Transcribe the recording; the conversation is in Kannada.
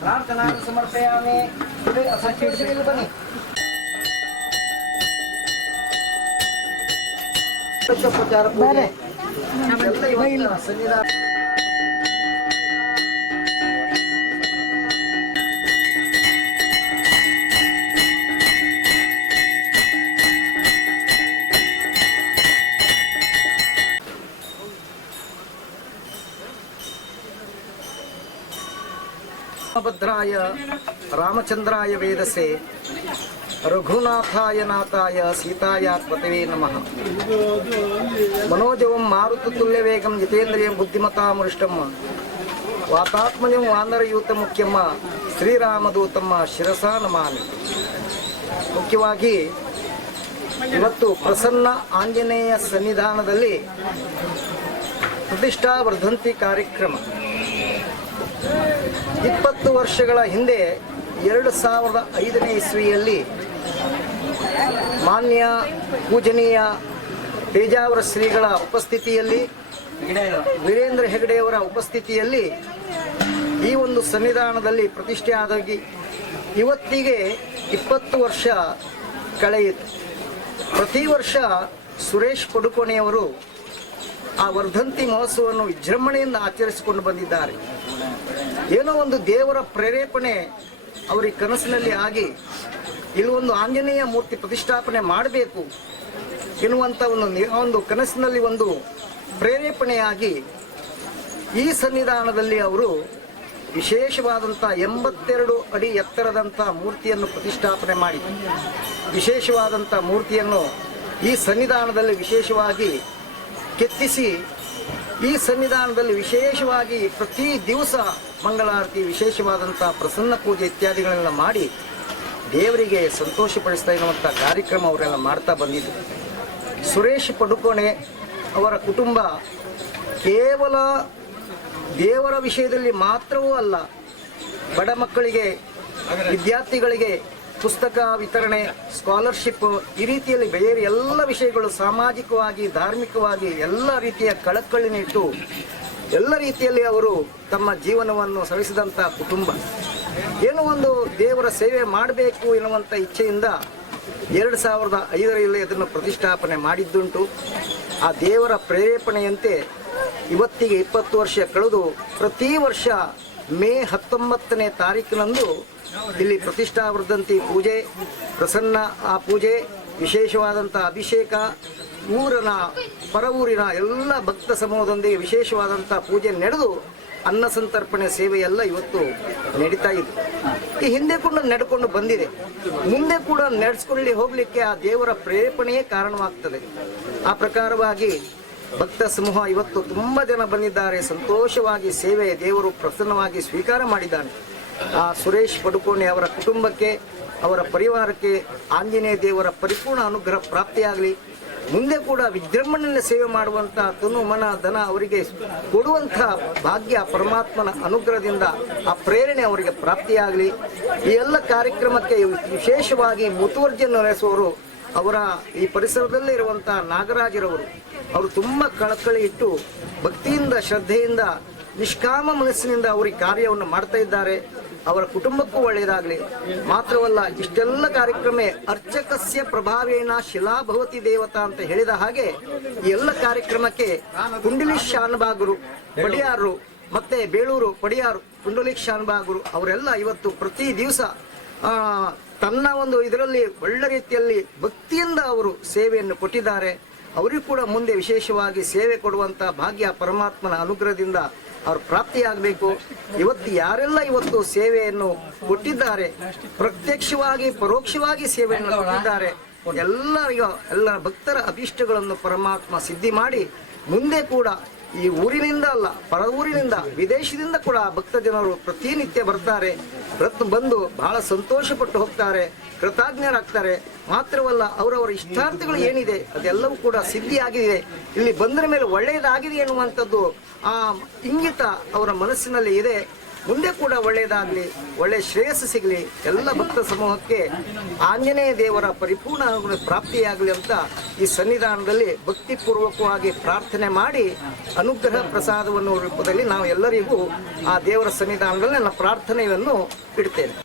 ಪ್ರಾರ್ಥನಾಂ ಸಮರ್ಪಯಾಮಿ. ಬನ್ನಿ. ಪ್ರಚಾರ ಪೂಜೆ. ಎಲ್ಲ ಇವತ್ತಿನ ಸನ್ನಿಧಾನ ಭದ್ರಾಯ ರಾಮಚಂದ್ರಾಯ ವೇದಸೆ ರಘುನಾಥಾಯ ನಾಥಾಯ ಸೀತಾಯ ಪತವೇ ನಮಃ. ಮನೋಜವಂ ಮಾರುತತುಲ್ಯ ವೇಗಂ ಜಿತೇಂದ್ರಿಯಂ ಬುದ್ಧಿಮತಾಮೃಷ್ಟಂ ವಾತಾತ್ಮನಿಂ ವಾನರಯೂತ ಮುಖ್ಯಮ್ಮ ಶ್ರೀರಾಮದೂತಮ್ಮ ಶಿರಸ ನಮಾಮಿ. ಮುಖ್ಯವಾಗಿ ಇವತ್ತು ಪ್ರಸನ್ನ ಆಂಜನೇಯ ಸನ್ನಿಧಾನದಲ್ಲಿ ಪ್ರತಿಷ್ಠಾ ವರ್ಧಂತಿ ಕಾರ್ಯಕ್ರಮ. ಇಪ್ಪತ್ತು ವರ್ಷಗಳ ಹಿಂದೆ ಎರಡು ಸಾವಿರದ ಐದನೇ ಇಸ್ವಿಯಲ್ಲಿ ಮಾನ್ಯ ಪೂಜನೀಯ ಪೇಜಾವರ ಶ್ರೀಗಳ ಉಪಸ್ಥಿತಿಯಲ್ಲಿ, ವೀರೇಂದ್ರ ಹೆಗಡೆಯವರ ಉಪಸ್ಥಿತಿಯಲ್ಲಿ ಈ ಒಂದು ಸಂವಿಧಾನದಲ್ಲಿ ಪ್ರತಿಷ್ಠೆ ಆದಾಗಿ ಇವತ್ತಿಗೆ ಇಪ್ಪತ್ತು ವರ್ಷ ಕಳೆಯಿತು. ಪ್ರತಿ ವರ್ಷ ಸುರೇಶ್ ಪಡುಕೋಣೆಯವರು ಆ ವರ್ಧಂತಿ ಮಹೋತ್ಸವವನ್ನು ವಿಜೃಂಭಣೆಯಿಂದ ಆಚರಿಸಿಕೊಂಡು ಬಂದಿದ್ದಾರೆ. ಏನೋ ಒಂದು ದೇವರ ಪ್ರೇರೇಪಣೆ ಅವರಿಗೆ ಕನಸಿನಲ್ಲಿ ಆಗಿ, ಇಲ್ಲಿ ಒಂದು ಆಂಜನೇಯ ಮೂರ್ತಿ ಪ್ರತಿಷ್ಠಾಪನೆ ಮಾಡಬೇಕು ಎನ್ನುವಂಥ ಒಂದು ಒಂದು ಕನಸಿನಲ್ಲಿ ಒಂದು ಪ್ರೇರೇಪಣೆಯಾಗಿ ಈ ಸನ್ನಿಧಾನದಲ್ಲಿ ಅವರು ವಿಶೇಷವಾದಂಥ ಎಂಬತ್ತೆರಡು ಅಡಿ ಎತ್ತರದಂಥ ಮೂರ್ತಿಯನ್ನು ಪ್ರತಿಷ್ಠಾಪನೆ ಮಾಡಿ ವಿಶೇಷವಾದಂಥ ಮೂರ್ತಿಯನ್ನು ಈ ಸನ್ನಿಧಾನದಲ್ಲಿ ವಿಶೇಷವಾಗಿ ಕೆತ್ತಿಸಿ ಈ ಸನ್ನಿಧಾನದಲ್ಲಿ ವಿಶೇಷವಾಗಿ ಪ್ರತಿ ದಿವಸ ಮಂಗಳಾರತಿ ವಿಶೇಷವಾದಂಥ ಪ್ರಸನ್ನ ಪೂಜೆ ಇತ್ಯಾದಿಗಳೆಲ್ಲ ಮಾಡಿ ದೇವರಿಗೆ ಸಂತೋಷಪಡಿಸ್ತಾ ಇರುವಂಥ ಕಾರ್ಯಕ್ರಮ ಅವರೆಲ್ಲ ಮಾಡ್ತಾ ಬಂದಿದ್ರು. ಸುರೇಶ್ ಪಡುಕೋಣೆ ಅವರ ಕುಟುಂಬ ಕೇವಲ ದೇವರ ವಿಷಯದಲ್ಲಿ ಮಾತ್ರವೂ ಅಲ್ಲ, ಬಡ ಮಕ್ಕಳಿಗೆ, ವಿದ್ಯಾರ್ಥಿಗಳಿಗೆ ಪುಸ್ತಕ ವಿತರಣೆ ಸ್ಕಾಲರ್ಶಿಪ್ ಈ ರೀತಿಯಲ್ಲಿ ಬೇರೆ ಎಲ್ಲ ವಿಷಯಗಳು ಸಾಮಾಜಿಕವಾಗಿ, ಧಾರ್ಮಿಕವಾಗಿ ಎಲ್ಲ ರೀತಿಯ ಕಳಕಳಿನಿಟ್ಟು ಎಲ್ಲ ರೀತಿಯಲ್ಲಿ ಅವರು ತಮ್ಮ ಜೀವನವನ್ನು ಸವಿಸಿದಂಥ ಕುಟುಂಬ. ಏನೋ ಒಂದು ದೇವರ ಸೇವೆ ಮಾಡಬೇಕು ಎನ್ನುವಂಥ ಇಚ್ಛೆಯಿಂದ ಎರಡು ಸಾವಿರದ ಐದರಲ್ಲಿ ಅದನ್ನು ಪ್ರತಿಷ್ಠಾಪನೆ ಮಾಡಿದ್ದುಂಟು. ಆ ದೇವರ ಪ್ರೇರೇಪಣೆಯಂತೆ ಇವತ್ತಿಗೆ ಇಪ್ಪತ್ತು ವರ್ಷ ಕಳೆದು ಪ್ರತಿ ವರ್ಷ ಮೇ ಹತ್ತೊಂಬತ್ತನೇ ತಾರೀಕಿನಂದು ಇಲ್ಲಿ ಪ್ರತಿಷ್ಠಾವರ್ಧಂತಿ ಪೂಜೆ, ಪ್ರಸನ್ನ ಆ ಪೂಜೆ, ವಿಶೇಷವಾದಂಥ ಅಭಿಷೇಕ, ಊರನ, ಪರವೂರಿನ ಎಲ್ಲ ಭಕ್ತ ಸಮೂಹದೊಂದಿಗೆ ವಿಶೇಷವಾದಂಥ ಪೂಜೆ ನಡೆದು ಅನ್ನ ಸಂತರ್ಪಣೆ ಸೇವೆಯೆಲ್ಲ ಇವತ್ತು ನಡೀತಾ ಇದೆ. ಈ ಹಿಂದೆ ಕೂಡ ನಡ್ಕೊಂಡು ಬಂದಿದೆ. ಮುಂದೆ ಕೂಡ ನಡೆಸ್ಕೊಳ್ಳಿ, ಹೋಗ್ಲಿಕ್ಕೆ ಆ ದೇವರ ಪ್ರೇರೇಪಣೆಯೇ ಕಾರಣವಾಗ್ತದೆ. ಆ ಪ್ರಕಾರವಾಗಿ ಭಕ್ತ ಸಮೂಹ ಇವತ್ತು ತುಂಬಾ ಜನ ಬಂದಿದ್ದಾರೆ. ಸಂತೋಷವಾಗಿ ಸೇವೆ ದೇವರು ಪ್ರಸನ್ನವಾಗಿ ಸ್ವೀಕಾರ ಮಾಡಿದ್ದಾನೆ. ಆ ಸುರೇಶ್ ಪಡುಕೋಣೆ ಅವರ ಕುಟುಂಬಕ್ಕೆ, ಅವರ ಪರಿವಾರಕ್ಕೆ ಆಂಜನೇಯ ದೇವರ ಪರಿಪೂರ್ಣ ಅನುಗ್ರಹ ಪ್ರಾಪ್ತಿಯಾಗಲಿ. ಮುಂದೆ ಕೂಡ ವಿಜೃಂಭಣೆಯಲ್ಲಿ ಸೇವೆ ಮಾಡುವಂಥ ತನು ಮನ ಧನ ಅವರಿಗೆ ಕೊಡುವಂಥ ಭಾಗ್ಯ ಪರಮಾತ್ಮನ ಅನುಗ್ರಹದಿಂದ ಆ ಪ್ರೇರಣೆ ಅವರಿಗೆ ಪ್ರಾಪ್ತಿಯಾಗಲಿ. ಈ ಎಲ್ಲ ಕಾರ್ಯಕ್ರಮಕ್ಕೆ ವಿಶೇಷವಾಗಿ ಮುತುವರ್ಜಿಯನ್ನು ನಡೆಸುವವರು ಅವರ ಈ ಪರಿಸರದಲ್ಲೇ ಇರುವಂತಹ ನಾಗರಾಜರವರು, ಅವರು ತುಂಬ ಕಳಕಳಿ ಇಟ್ಟು ಭಕ್ತಿಯಿಂದ, ಶ್ರದ್ಧೆಯಿಂದ, ನಿಷ್ಕಾಮ ಮನಸ್ಸಿನಿಂದ ಅವರಿಗೆ ಕಾರ್ಯವನ್ನು ಮಾಡ್ತಾ ಇದ್ದಾರೆ. ಅವರ ಕುಟುಂಬಕ್ಕೂ ಒಳ್ಳೆಯದಾಗಲಿ. ಮಾತ್ರವಲ್ಲ, ಇಷ್ಟೆಲ್ಲ ಕಾರ್ಯಕ್ರಮ ಅರ್ಚಕಸ್ಯ ಪ್ರಭಾವೇನ ಶಿಲಾಭವತಿ ದೇವತಾ ಅಂತ ಹೇಳಿದ ಹಾಗೆ ಈ ಎಲ್ಲ ಕಾರ್ಯಕ್ರಮಕ್ಕೆ ಕುಂಡಲಿ ಶಾನ್ಬಾಗರು ಪಡಿಯಾರರು ಮತ್ತೆ ಬೇಳೂರು, ಪಡಿಯಾರು, ಕುಂಡಲಿ ಶಾನ್ಬಾಗರು ಅವರೆಲ್ಲ ಇವತ್ತು ಪ್ರತಿ ದಿವಸ ತನ್ನ ಒಂದು ಇದರಲ್ಲಿ ಒಳ್ಳೆ ರೀತಿಯಲ್ಲಿ ಭಕ್ತಿಯಿಂದ ಅವರು ಸೇವೆಯನ್ನು ಕೊಟ್ಟಿದ್ದಾರೆ. ಅವರಿಗೂ ಕೂಡ ಮುಂದೆ ವಿಶೇಷವಾಗಿ ಸೇವೆ ಕೊಡುವಂತ ಭಾಗ್ಯ ಪರಮಾತ್ಮನ ಅನುಗ್ರಹದಿಂದ ಅವ್ರ ಪ್ರಾಪ್ತಿಯಾಗಬೇಕು. ಇವತ್ತು ಯಾರೆಲ್ಲ ಇವತ್ತು ಸೇವೆಯನ್ನು ಕೊಟ್ಟಿದ್ದಾರೆ, ಪ್ರತ್ಯಕ್ಷವಾಗಿ, ಪರೋಕ್ಷವಾಗಿ ಸೇವೆಯನ್ನು ಕೊಟ್ಟಿದ್ದಾರೆ ಎಲ್ಲರಿಗೂ ಎಲ್ಲ ಭಕ್ತರ ಅಭಿಷ್ಟಗಳನ್ನು ಪರಮಾತ್ಮ ಸಿದ್ಧಿ ಮಾಡಿ ಮುಂದೆ ಕೂಡ ಈ ಊರಿನಿಂದ ಅಲ್ಲ ಪರ ಊರಿನಿಂದ ವಿದೇಶದಿಂದ ಕೂಡ ಭಕ್ತ ಜನರು ಪ್ರತಿನಿತ್ಯ ಬರ್ತಾರೆ. ರತ್ ಬಂದು ಬಹಳ ಸಂತೋಷಪಟ್ಟು ಹೋಗ್ತಾರೆ, ಕೃತಜ್ಞರಾಗ್ತಾರೆ. ಮಾತ್ರವಲ್ಲ ಅವರವರ ಇಷ್ಟಾರ್ಥಗಳು ಏನಿದೆ, ಅದೆಲ್ಲವೂ ಕೂಡ ಸಿದ್ಧಿಯಾಗಿದೆ. ಇಲ್ಲಿ ಬಂದ್ರ ಮೇಲೆ ಒಳ್ಳೆಯದಾಗಿದೆ ಎನ್ನುವಂಥದ್ದು ಆ ಇಂಗಿತ ಅವರ ಮನಸ್ಸಿನಲ್ಲಿ ಇದೆ ಮುಂದೆ ಕೂಡ ಒಳ್ಳೆಯದಾಗಲಿ ಒಳ್ಳೆಯ ಶ್ರೇಯಸ್ಸು ಸಿಗಲಿ, ಎಲ್ಲ ಭಕ್ತ ಸಮೂಹಕ್ಕೆ ಆಂಜನೇಯ ದೇವರ ಪರಿಪೂರ್ಣ ಪ್ರಾಪ್ತಿಯಾಗಲಿ ಅಂತ ಈ ಸನ್ನಿಧಾನದಲ್ಲಿ ಭಕ್ತಿಪೂರ್ವಕವಾಗಿ ಪ್ರಾರ್ಥನೆ ಮಾಡಿ ಅನುಗ್ರಹ ಪ್ರಸಾದವನ್ನು ರೂಪದಲ್ಲಿ ನಾವು ಎಲ್ಲರಿಗೂ ಆ ದೇವರ ಸನ್ನಿಧಾನದಲ್ಲಿ ನನ್ನ ಪ್ರಾರ್ಥನೆಯನ್ನು ಇಡ್ತೇನೆ.